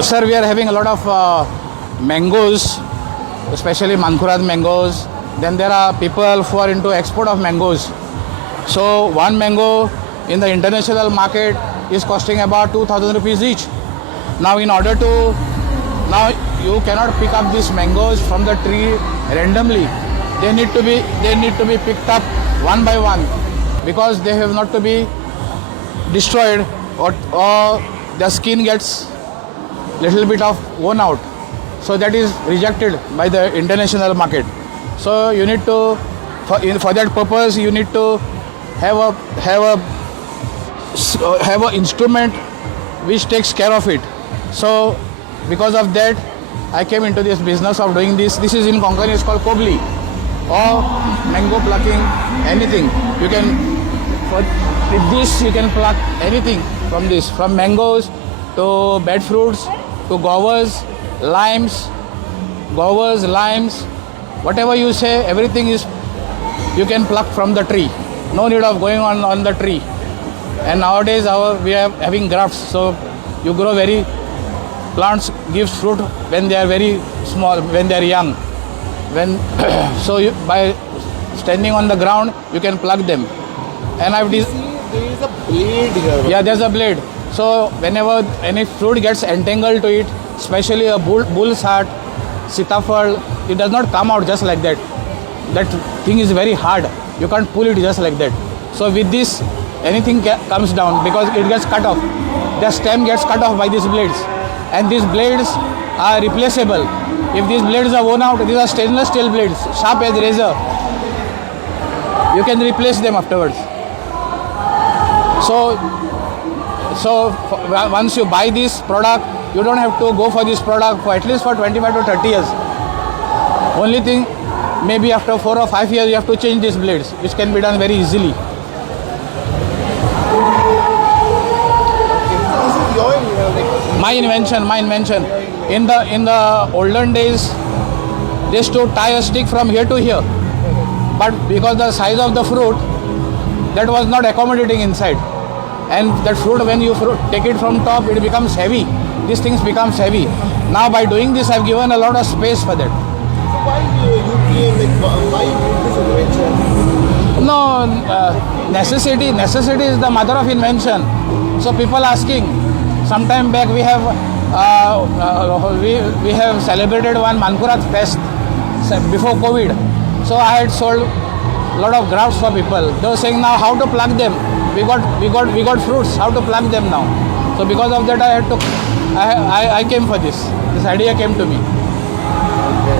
Sir, we are having a lot of mangoes, especially Mankuraad mangoes. Then there are people who are into export of mangoes. So one mango in the international market is costing about 2,000 rupees each. Now now you cannot pick up these mangoes from the tree randomly. They need to be picked up one by one because they have not to be destroyed or the skin gets little bit of worn out. So that is rejected by the international market. So you need to, for that purpose, you need to have a instrument which takes care of it. So because of that, I came into this business of doing this. This is in Konkan, it's called Kobli or mango plucking, anything. You can, with this you can pluck anything from this, from mangoes to bed fruits to guavas, limes, whatever you say, everything is you can pluck from the tree. No need of going on the tree. And nowadays we are having grafts, so you grow plants gives fruit when they are very small, when they are young. By standing on the ground, you can pluck them. And there is a blade here. Yeah, there's a blade. So whenever any fruit gets entangled to it, especially a bull's heart, sitafal, it does not come out just like that. That thing is very hard. You can't pull it just like that. So with this, anything comes down because it gets cut off. The stem gets cut off by these blades. And these blades are replaceable. If these blades are worn out, these are stainless steel blades, sharp as razor. You can replace them afterwards. So once you buy this product, you don't have to go for this product for at least for 25 to 30 years. Only thing, maybe after 4 or 5 years, you have to change these blades, which can be done very easily. My invention. In the olden days, they used to tie a stick from here to here. But because the size of the fruit, that was not accommodating inside. And that fruit, when you take it from top, it becomes heavy. These things becomes heavy. Now by doing this, I've given a lot of space for that. So why this invention? No, necessity is the mother of invention. So people asking. Sometime back we have celebrated one Mankuraad fest before COVID. So I had sold a lot of grafts for people. They were saying now how to pluck them. We got fruits. How to pluck them now? So because of that, I came for this. This idea came to me. Okay.